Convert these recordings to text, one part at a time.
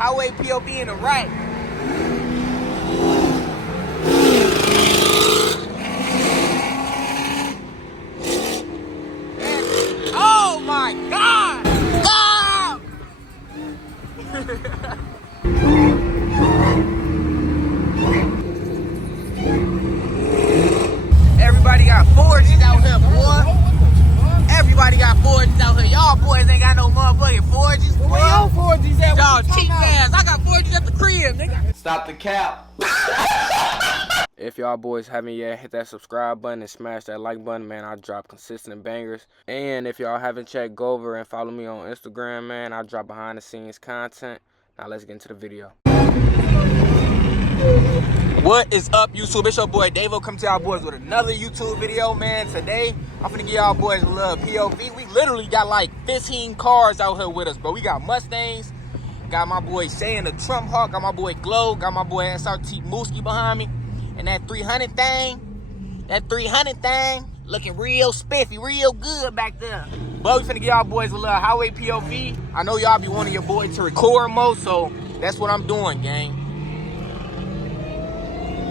highway POV in the right. Oh my God! Stop! Everybody got 4Gs out here, boy. Everybody got 4Gs out here. Y'all boys ain't got no motherfucking 4Gs, boy. Where your 4Gs at? Y'all cheap ass. I got 4Gs at the crib, nigga. Stop the cap. If y'all boys haven't yet, hit that subscribe button and smash that like button, man. I drop consistent bangers. And if y'all haven't checked, go over and follow me on Instagram, man. I drop behind the scenes content. Now let's get into the video. What is up, YouTube? It's your boy Davo coming to y'all boys with another YouTube video, man. Today, I'm finna give y'all boys a little POV. We literally got like 15 cars out here with us, bro. We got Mustangs, got my boy Shay in the Trump Hawk, got my boy Glow, got my boy SRT Mooski behind me. And that 300 thing, looking real spiffy, real good back there. But we finna give y'all boys a little highway POV. I know y'all be wanting your boy to record more, so that's what I'm doing, gang.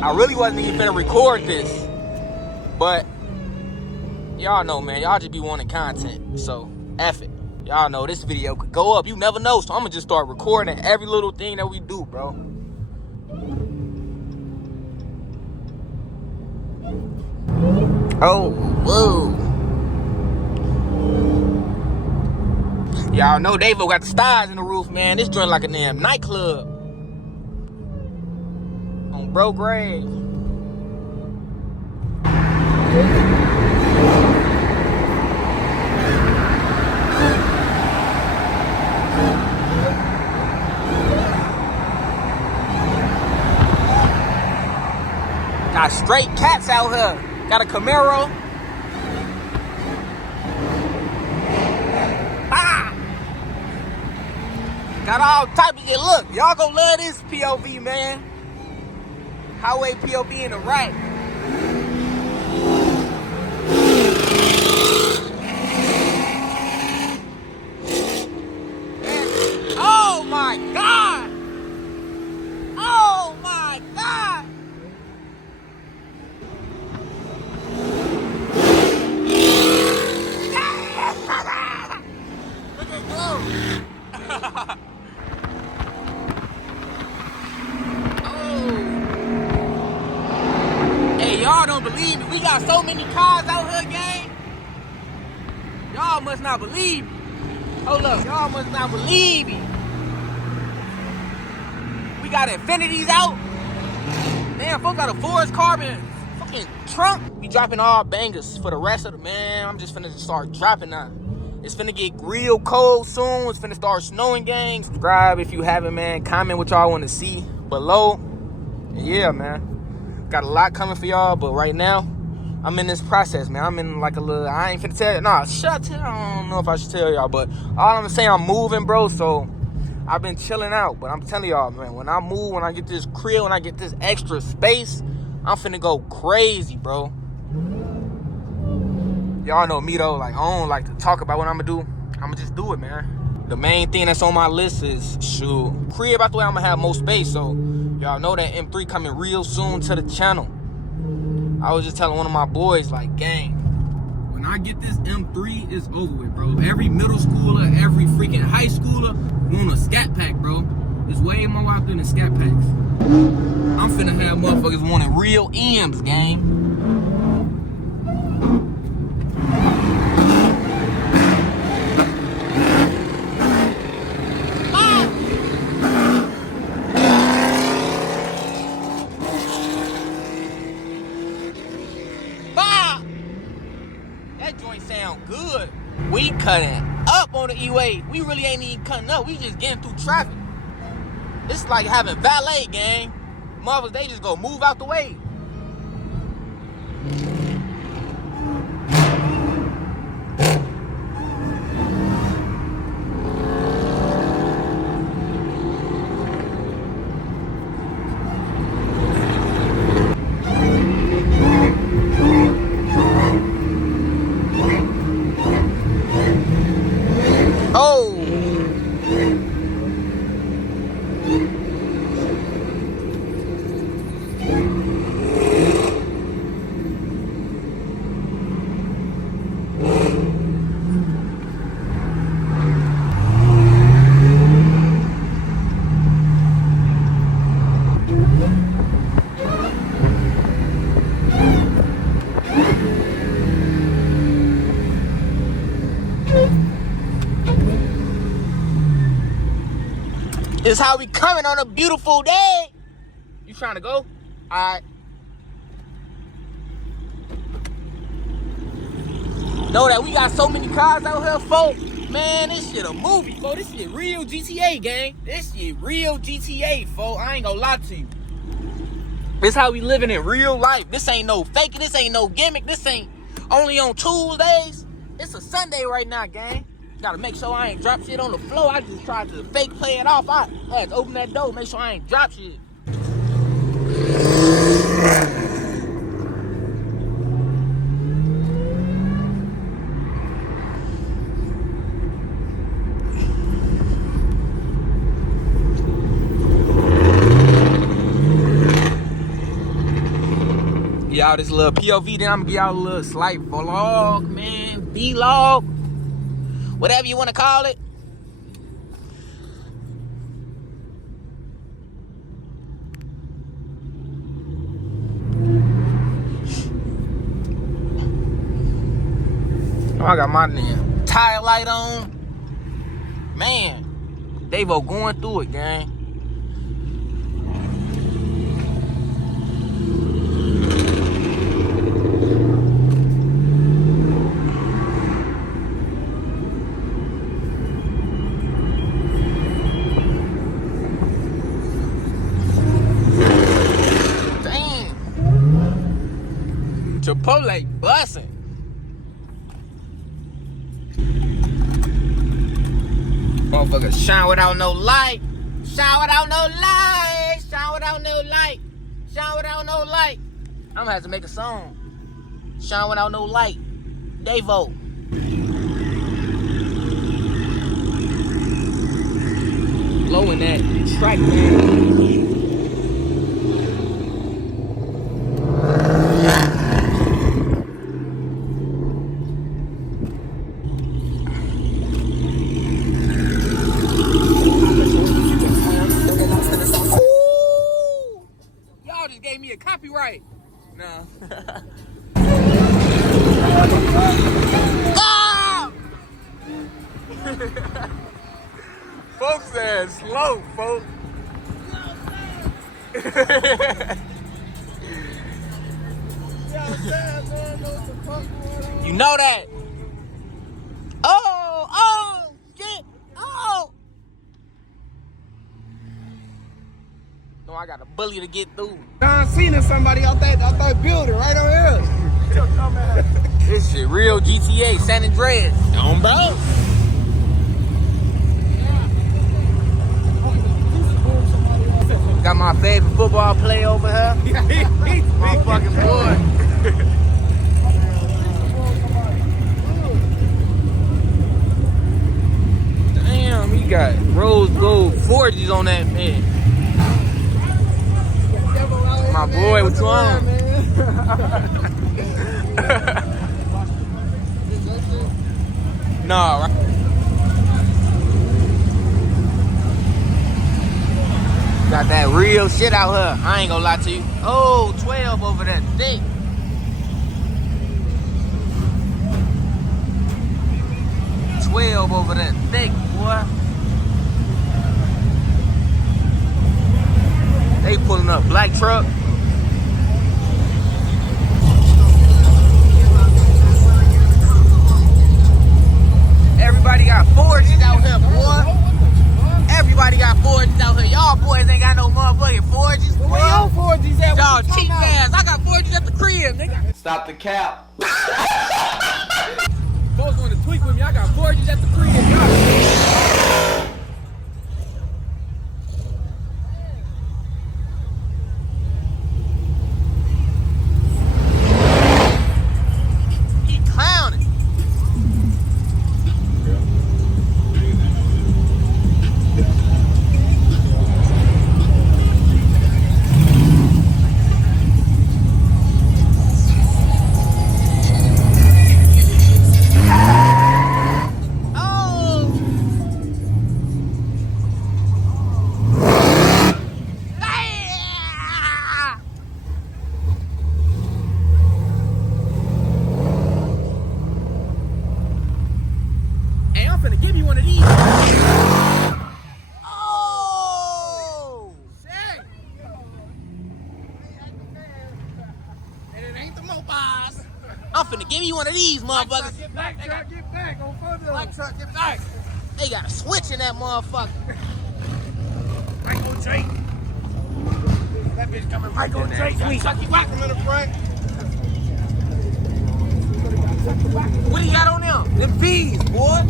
I really wasn't even finna record this, but y'all know, man, y'all just be wanting content, so F it. Y'all know this video could go up, you never know, so I'm gonna just start recording every little thing that we do, bro. Oh, whoa. Y'all know Davo got the stars in the roof, man. This joint like a damn nightclub. On bro grave. Got straight cats out here. Got a Camaro. Ah! Got all type of shit. Look, y'all gonna love this POV, man. Highway POV in the right. Oh my God! Oh my God! Look at Glow. Y'all don't believe me. We got so many cars out here, gang. Y'all must not believe me. Hold up. Y'all must not believe me. We got Infinities out. Damn, folks got a Forest Carbon fucking trunk. We dropping all bangers for the rest of the, man. I'm just finna start dropping now. It's finna get real cold soon. It's finna start snowing, gang. Subscribe if you haven't, man. Comment what y'all want to see below. And yeah, man. Got a lot coming for y'all, but right now, I'm in this process, man. I'm in like a little, I ain't finna tell you. Nah, shut up. I don't know if I should tell y'all, but all I'm saying, I'm moving, bro, so I've been chilling out. But I'm telling y'all, man, when I move, when I get this crib, when I get this extra space, I'm finna go crazy, bro. Y'all know me, though. Like, I don't like to talk about what I'm gonna do. I'm gonna just do it, man. The main thing that's on my list is, shoot, crib out the way, I'm gonna have more space, so y'all know that M3 coming real soon to the channel. I was just telling one of my boys, like, gang, when I get this M3, it's over with, bro. Every middle schooler, every freaking high schooler want a scat pack, bro. There's way more out there than scat packs. I'm finna have motherfuckers wanting real M's, gang. That joint sound good. We cutting up on the E-way. We really ain't even cutting up. We just getting through traffic. It's like having valet, gang. Motherfuckers, they just go move out the way. This how we coming on a beautiful day. You trying to go? Alright. Know that we got so many cars out here, folks. Man, this shit a movie, folks. This shit real GTA, gang. This shit real GTA, folks. I ain't gonna lie to you. This how we living in real life. This ain't no faking. This ain't no gimmick. This ain't only on Tuesdays. It's a Sunday right now, gang. Gotta make sure I ain't drop shit on the floor. I just tried to fake play it off. I had to open that door, make sure I ain't drop shit. Y'all this little POV, then I'm gonna give y'all a little slight vlog, man, vlog, whatever you wanna call it. Oh, I got my damn tire light on. Man, Davo going through it, gang. Chipotle bussin'. Motherfucker shine without no light. Shine without no light. Shine without no light. Shine without no light. I'm gonna have to make a song. Shine without no light. Davo. Low in that track, man. Gave me a copyright. No. Ah! Folks said slow, folks. You know that. Oh, shit. Oh. No, I got a bully to get through. I seen somebody out that building right over here. This shit real GTA, San Andreas. On bro. Got my favorite football player over here. My fucking boy. Damn, he got rose gold 40s on that man. My boy, what's wrong? Nah, right? Got that real shit out here. I ain't gonna lie to you. Oh, 12 over that thick. Over that thick, boy. They pulling up black truck. Everybody got 40s out here, boy. Everybody got 40s out here. Y'all boys ain't got no motherfucking 40s, boy. Where your 40s at? Y'all cheap ass. I got 40s at the crib, nigga. Stop the cap. Folks want to tweak with me. I got 40s at the crib. He clowning. I'm finna give you one of these motherfuckers. Get back, truck, get back. On front of them. Black truck, get back. They got a switch in that motherfucker. Right on Jake. That bitch coming right on Jake. Sweet. Chucky Wackham in the front. What do you got on them? Them V's, boy.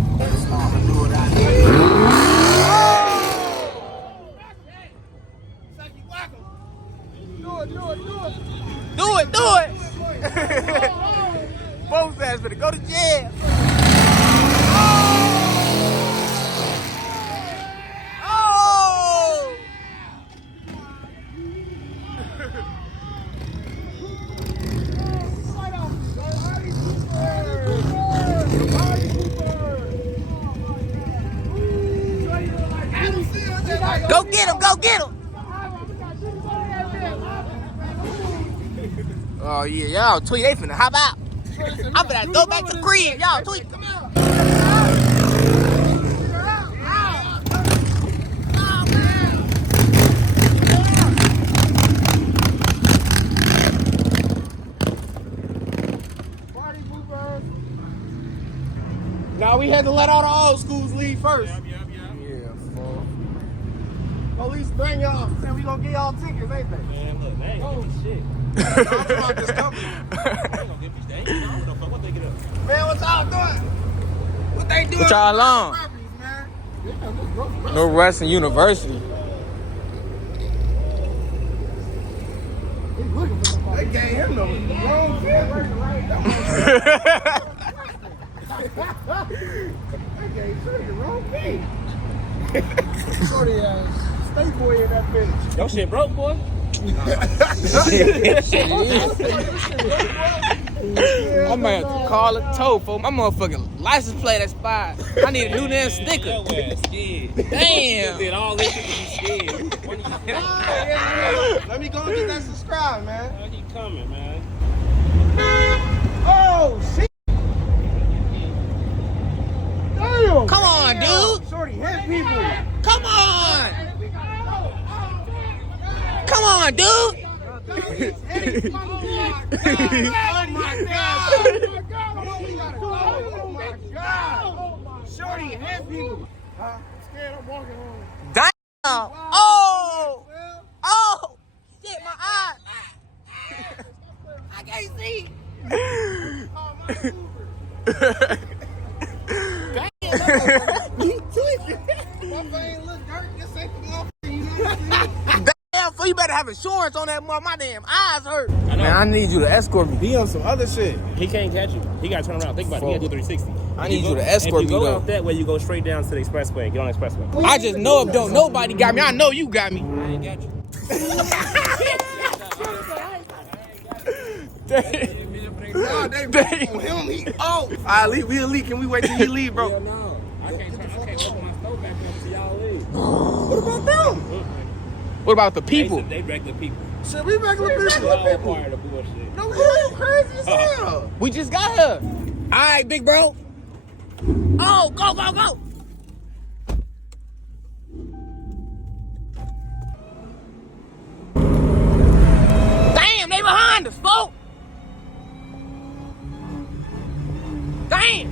Chucky Wackham. Do it. Do it. Both ass finna go to jail. Oh! Go get him. Oh yeah, y'all tweet, they finna hop out. I'm finna go back to the crib, y'all tweet. Now we had to let all the old schools leave first. Yeah, fuck. Police bring y'all, and we gonna get y'all tickets, ain't they? Man, look, they ain't gonna give me shit. I'm talking about this company. They ain't gonna give me shit. They ain't gonna know what they get up. Man, what y'all doing? What they doing? What y'all on? Man? No Western University. They gave him the wrong fit. They gave Shorty the wrong fit. Shorty state boy in that bitch. Your shit broke, boy. I might have to call it tow for my motherfucking license plate expired. I need a new damn sticker. Your ass scared. Damn. Did all this shit to be scared. Let me go and get that subscribe, man. How you coming, man? Oh, shit. Damn. Come on, dude. Shorty hit people. Come on. Come on, dude. Oh my God. Oh my God. Shorty hit people. I'm scared I'm walking home. Damn. Oh. Oh. Shit, my eye. I can't see. Oh, my Uber. He tweaking. My vein look dirt. This ain't the motherfucker. You know what I'm saying? Damn, fool, you better have insurance on that mother. My damn eyes hurt. I know. Man, I need you to escort me. He on some other shit. He can't catch you. He gotta turn around. Think about it. He gotta do 360. I need you to escort if me, you go though. out that way, you go straight down to the expressway and get on the expressway. I just know if don't nobody got me, I know you got me. I ain't got you. Nah, they on him. He oh. All right, we'll leak and we wait till he leave, bro. Hell no. I can't open my stove back up until y'all leave. What about them? What about the people? They regular people. Shit, we regular people. Y'all part of the bullshit. No, you crazy as hell. We just got her. All right, big bro. Oh, go. Damn, they behind us, folks. Damn.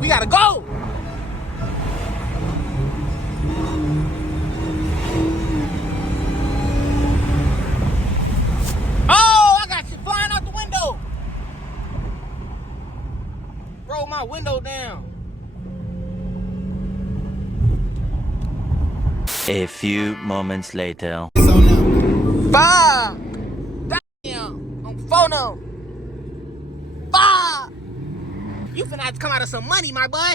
We gotta go. Oh, I got shit flying out the window. Roll my window down. A few moments later. Fuck. Damn. On phono. Fuck. You finna have to come out of some money, my boy.